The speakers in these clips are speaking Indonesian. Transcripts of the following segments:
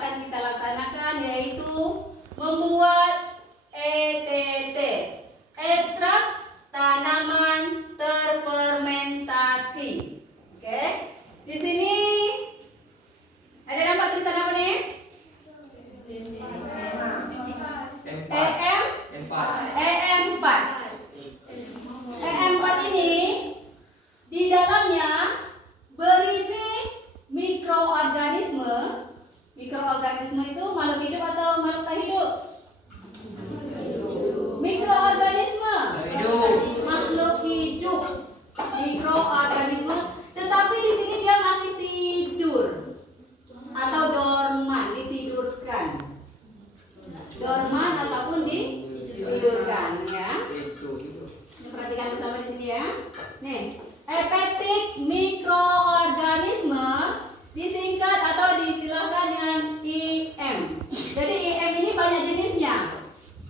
akan kita laksanakan yaitu membuat ETT, ekstrak tanaman terfermentasi. Oke, di sini ada nampak tulisan apa nih? EM4. EM4 ini di dalamnya berisi mikroorganisme. Mikroorganisme itu makhluk hidup atau makhluk tak hidup? Mikroorganisme. Makhluk hidup. Mikroorganisme. Tetapi di sini dia masih tidur atau dorman, ditidurkan. Dorman ataupun ditidurkan, ya. Perhatikan bersama di sini ya. Nih, hepatic mikroorganisme disingkat atau diistilahkan dengan IM. Jadi IM ini banyak jenisnya.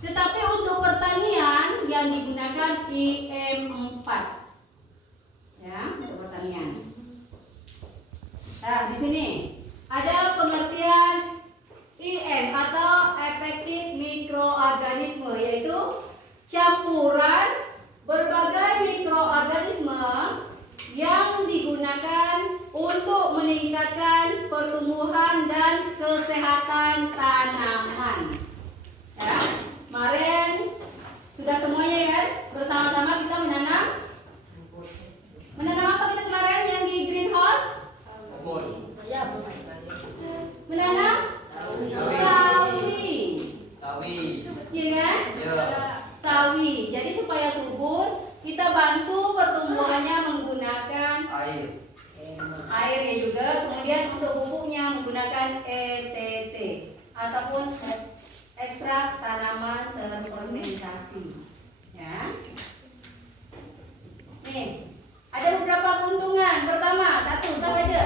Tetapi untuk pertanian yang digunakan IM4. Ya, untuk pertanian. Nah, di sini ada pengertian IM atau efektif mikroorganisme, yaitu campuran berbagai mikroorganisme yang digunakan untuk meningkatkan pertumbuhan dan kesehatan tanaman. Ya, kemarin sudah semuanya ya, bersama-sama kita menanam. Menanam apa kita kemarin yang di greenhouse? Menanam sawi. Iya kan? Sawi. Jadi supaya subur, kita bantu pertumbuhannya menggunakan airnya juga. Kemudian untuk pupuknya menggunakan ETT ataupun ekstrak tanaman terfermentasi. Ya. Nih, ada beberapa keuntungan. Pertama, satu, siapa aja?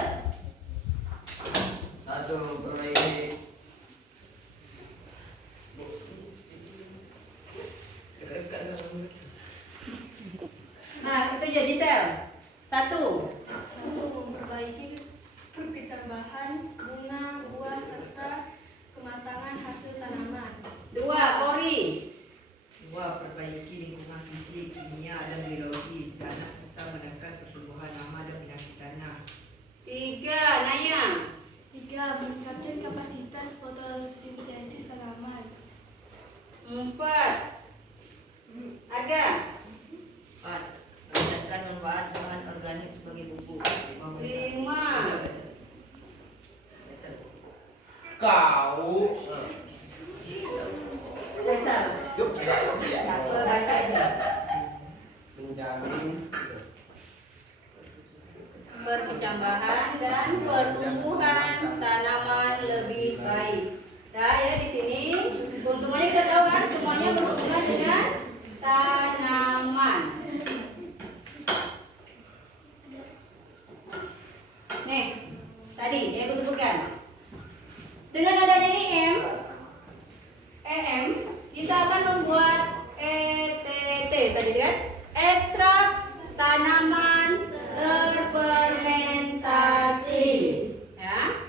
Satu, perbaiki. Nah, kita jadi sel. Satu, memperbaiki perkecambahan bunga, buah, serta kematangan hasil tanaman. dua, Kori. Dua, perbaiki lingkungan fisik, kimia, dan biologi tanah serta menekan pertumbuhan hama dan penyakit tanah. Tiga, Nayang. 3. Meningkatkan kapasitas fotosintesis tanaman. 4, Aga. 4. Meningkatkan manfaat bahan organik sebagai pupuk. 5, Kau. Faisal. Baca aja. Menjamin Perkecambahan dan pertumbuhan tanaman lebih baik. Nah, ya di sini keuntungannya kita tahu kan, semuanya berhubungan dengan tanaman. Nih, tadi yang aku sebutkan. Dengan adanya EM, kita akan membuat ETT tadi kan, ekstrak tanaman terfermentasi, ya,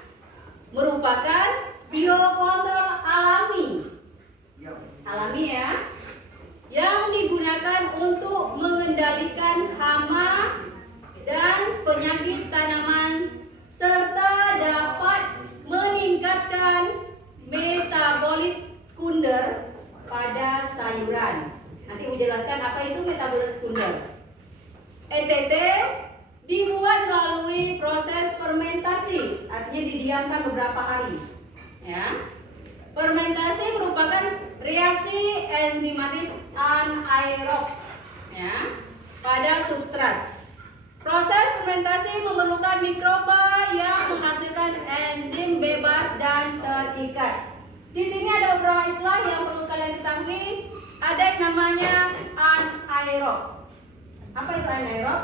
merupakan biokontrol alami ya, yang digunakan untuk mengendalikan hama dan penyakit tanaman serta dapat meningkatkan metabolit sekunder pada sayuran. Nanti aku jelaskan apa itu metabolit sekunder. ETT dibuat melalui proses fermentasi, artinya didiamkan beberapa hari. Ya. Fermentasi merupakan reaksi enzimatis anaerob, ya, pada substrat. Proses fermentasi memerlukan mikroba yang menghasilkan enzim bebas dan terikat. Di sini ada beberapa istilah yang perlu kalian ketahui. Ada yang namanya anaerob. Apa itu anaerob?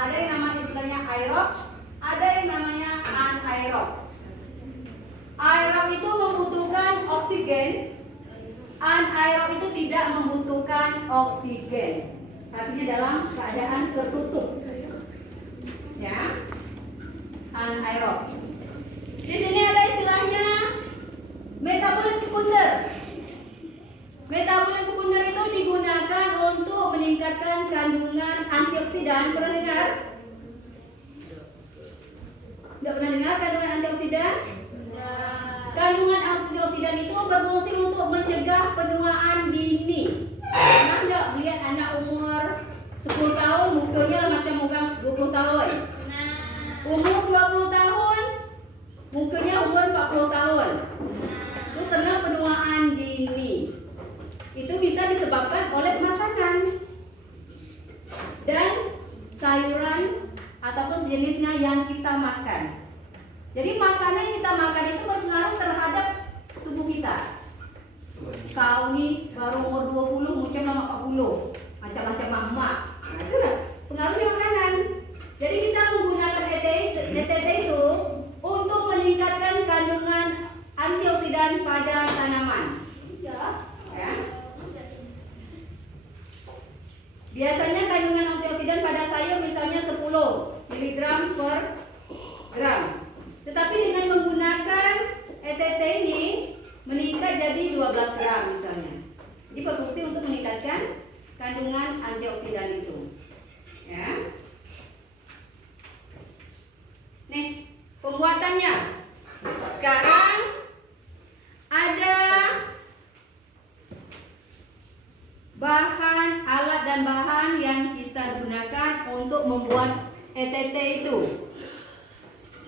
Ada yang namanya istilahnya aerob, ada yang namanya anaerob. Aerob itu membutuhkan oksigen, anaerob itu tidak membutuhkan oksigen. Artinya dalam keadaan tertutup. Ya. Anaerob. Di sini ada Metabolit sekunder. Metabolit sekunder itu digunakan untuk meningkatkan kandungan antioksidan. Pernah dengar? Tidak pernah dengar kandungan antioksidan? Kandungan antioksidan itu berfungsi untuk mencegah penuaan dini. Pernah tidak lihat anak umur 10 tahun mukanya macam orang 20 tahun? Umur 20 tahun mukanya umur 40 tahun. Itu karena penuaan dini. Itu bisa disebabkan oleh makanan dan sayuran ataupun sejenisnya yang kita makan. Jadi makanan yang kita makan itu berpengaruh terhadap tubuh kita. Kau nih baru umur 20 macam mama 40, macam-macam mama. Nah, itu lah pengaruhnya makanan. Jadi kita menggunakan ETT itu untuk meningkatkan kandungan antioksidan pada tanaman. Ya. Biasanya kandungan antioksidan pada sayur misalnya 10 mg per gram. Tetapi dengan menggunakan ETT ini meningkat jadi 12 gram misalnya. Jadi berfungsi untuk meningkatkan kandungan antioksidan itu. Ya. Nih, pembuatannya. Sekarang ada bahan, alat dan bahan yang kita gunakan untuk membuat ETT itu.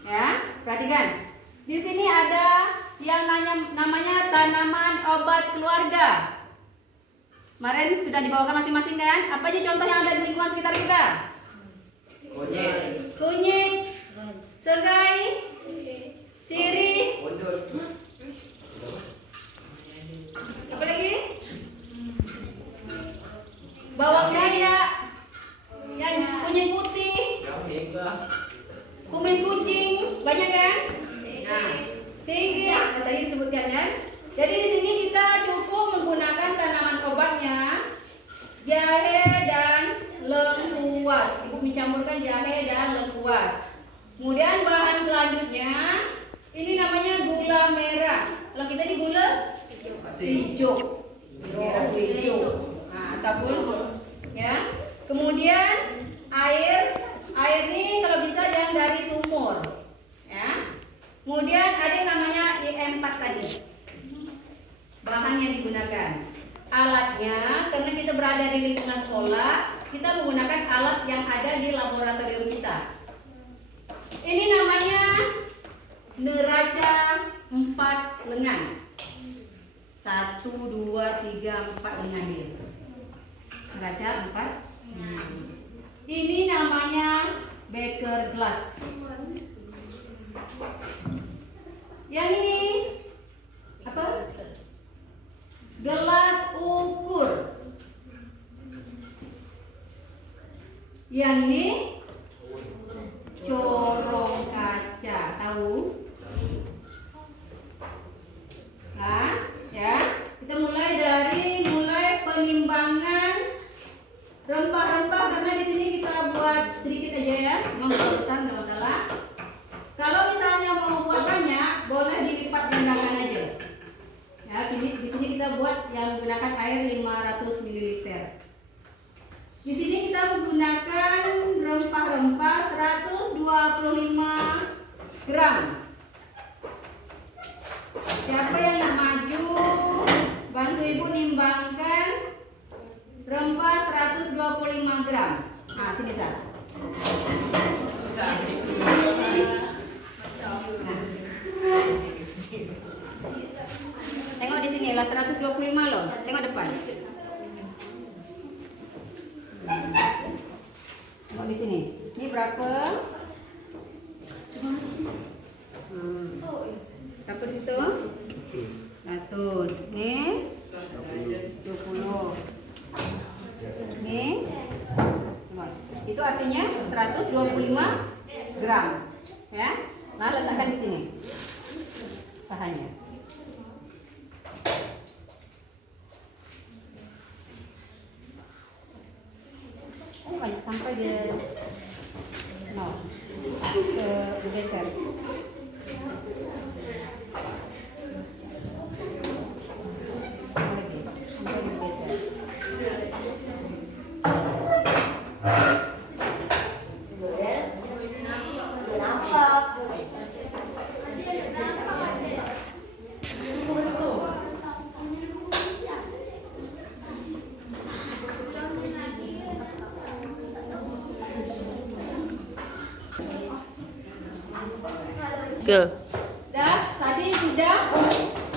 Ya, perhatikan. Di sini ada yang namanya tanaman obat keluarga. Kemarin sudah dibawakan masing-masing kan? Apa aja contoh yang ada di lingkungan sekitar kita? Kunyit, serai, sirih, apa lagi? Bawang dayak, yang kunyit putih, kumis kucing, banyak kan? Nah, sehingga tadi disebutkan ya. Jadi di sini kita cukup menggunakan tanaman obatnya, jahe dan lengkuas. Ibu mencampurkan jahe dan lengkuas. Kemudian bahan selanjutnya ini namanya gula merah. Kalau kita ini gula hijau, merah hijau. Nah, ataupun ya. Kemudian air ini kalau bisa yang dari sumur. Ya. Kemudian ada yang namanya IM4 tadi. Bahan yang digunakan. Alatnya karena kita berada di lingkungan sekolah, kita menggunakan alat yang ada di laboratorium kita. Ini namanya neraca 4 lengan. 1, 2, 3, 4 lengan dia. Neraca 4. Ini namanya beker glass. Yang ini apa? Gelas ukur. Yang ini corong kaca, tahu? Nah, ya. Kita mulai penimbangan rempah-rempah karena di sini kita buat sedikit aja ya, memang kalau besar nggak masalah. Kalau misalnya mau buat banyak, boleh dilipat gandakan aja. Ya, di sini kita buat yang menggunakan air 500 ml. Di sini kita menggunakan rempah-rempah 125 gram. Siapa yang nak maju, bantu ibu nimbangkan rempah 125 gram. Nah, sini Sar. Tengok di sini lah 125 loh. Tengok depan. Tengok di sini. Ini berapa? Berapa di situ? 100. Nih 20. Nih. Itu artinya 125 gram. Ya. Nah, letakkan di sini. Bahannya. Banyak sampai dia bergeser. Dah, tadi sudah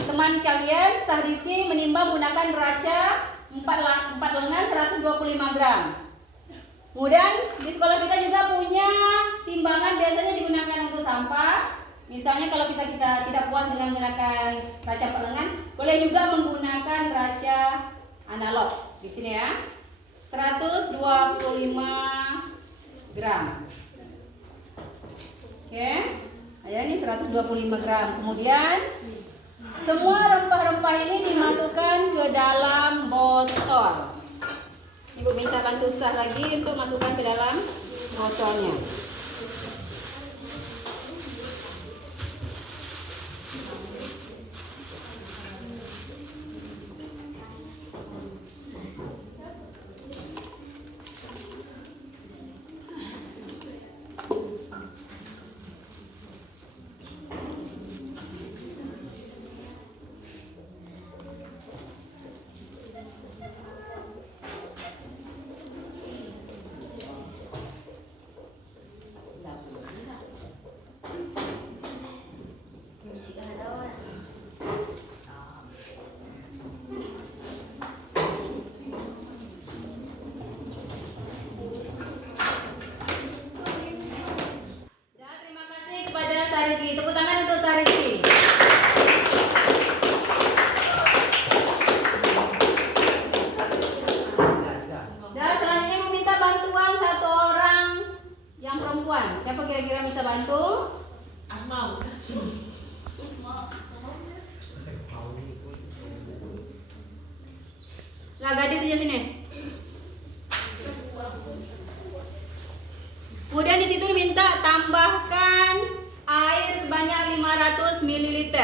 teman kalian Sahrizki menimbang menggunakan neraca 4 lengan 125 gram. Kemudian di sekolah kita juga punya timbangan biasanya digunakan untuk sampah. Misalnya kalau kita tidak puas dengan menggunakan neraca per lengan, boleh juga menggunakan neraca analog. Di sini ya. 125 gram. Oke. Ya, ini 125 gram. Kemudian semua rempah-rempah ini dimasukkan ke dalam botol. Ibu minta bantu sah lagi untuk masukkan ke dalam botolnya. Sahrizki, tepuk tangan untuk Sahrizki. Dan selanjutnya meminta bantuan satu orang yang perempuan. Siapa kira-kira bisa bantu? Asmau. Nah, gadis aja sini. Kemudian di situ diminta tambahkan air sebanyak 500 ml.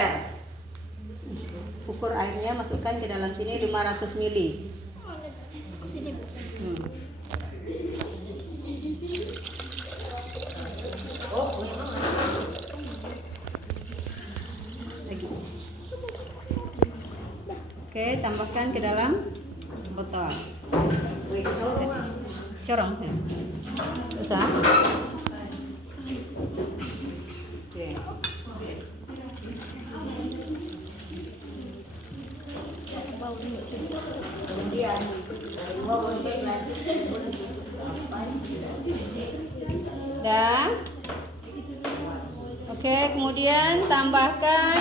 Ukur airnya, masukkan ke dalam sini 500 ml. Lagi. Oke, tambahkan ke dalam botol. Corong ya. Usah. Oke. Kemudian dan oke, kemudian tambahkan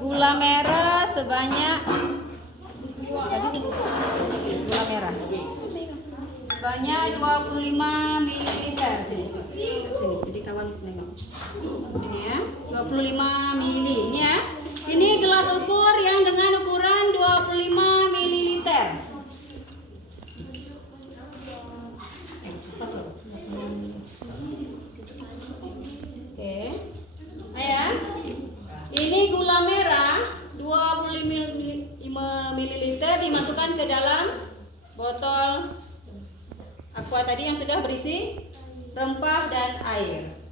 gula merah sebanyak gula merah sebanyak 25 ml. Sini, jadi kawan nengok. Ini ya, 25 ml. Ini ya. Ini gelas ukur yang dengan ukuran 25 ml. Oke. Ya. Ini gula merah 25 ml dimasukkan ke dalam botol aqua tadi yang sudah berisi rempah dan air.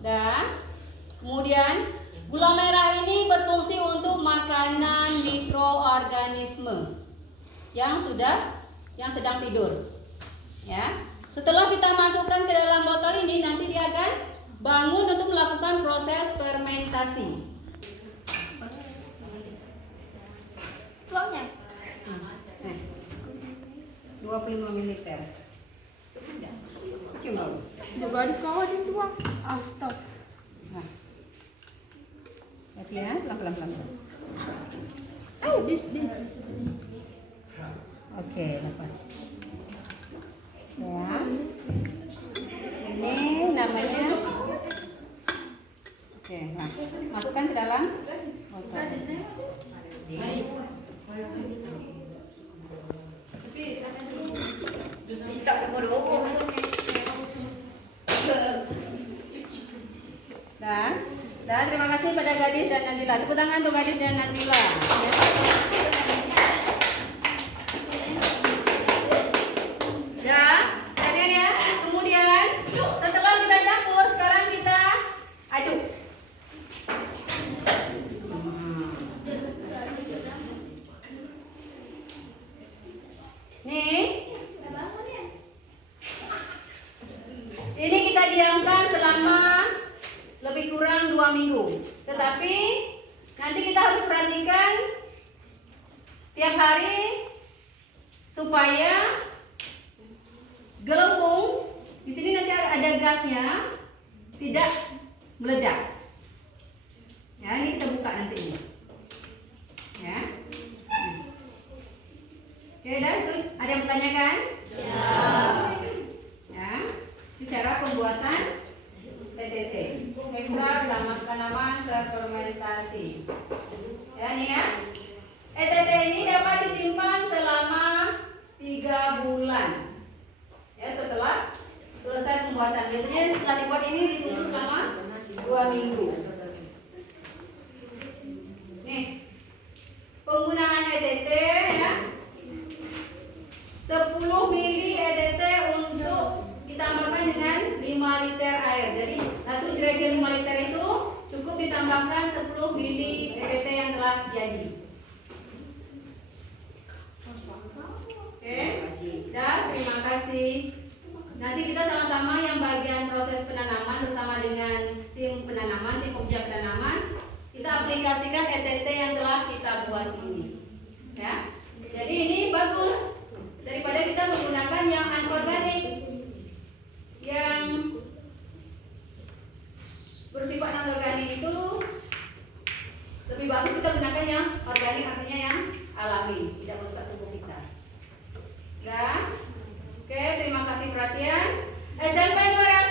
Dan kemudian gula merah ini berfungsi untuk makanan mikroorganisme yang sedang tidur. Ya. Setelah kita masukkan ke dalam botol ini, nanti dia akan bangun untuk melakukan proses fermentasi. Tuangnya 25 ml. Coba. garis bawah di tuang. Stop. Nah. Hati ya, pelan-pelan. This. Oke, lepas. Ya. Ini namanya. Oke, nah. Masukkan ke dalam botol. Stop dulu. Dan terima kasih pada Gadis dan Nazila. Tepuk tangan untuk Gadis dan Nazila. Dan ya, kemudian setelah kita campur, sekarang kita aduk. tiap hari supaya gelembung di sini nanti ada gasnya tidak meledak. Ya, ini kita buka nanti ini. Ya. Oke, dah itu ada yang bertanyakan? Ya. Ini cara pembuatan TTT. Ekstrak tanaman terfermentasi. Ya, nih ya. ETT ini dapat disimpan selama 3 bulan. Ya, setelah selesai pembuatan. Biasanya setelah dibuat ini ditunggu selama 2 minggu. Nih, penggunaan ETT ya. 10 mili ETT untuk ditambahkan dengan 5 liter air. Jadi 1 jerigen 5 liter itu cukup ditambahkan 10 mili ETT yang telah jadi. Oke, dan terima kasih. Nanti kita sama-sama yang bagian proses penanaman bersama dengan tim penanaman, tim kerja penanaman, kita aplikasikan ETT yang telah kita buat ini. Ya, jadi ini bagus daripada kita menggunakan yang anorganik, yang bersifat anorganik itu lebih bagus kita gunakan yang organik, artinya yang alami, tidak merusak tubuh kita. Gas. Oke, terima kasih perhatian. SMP Muara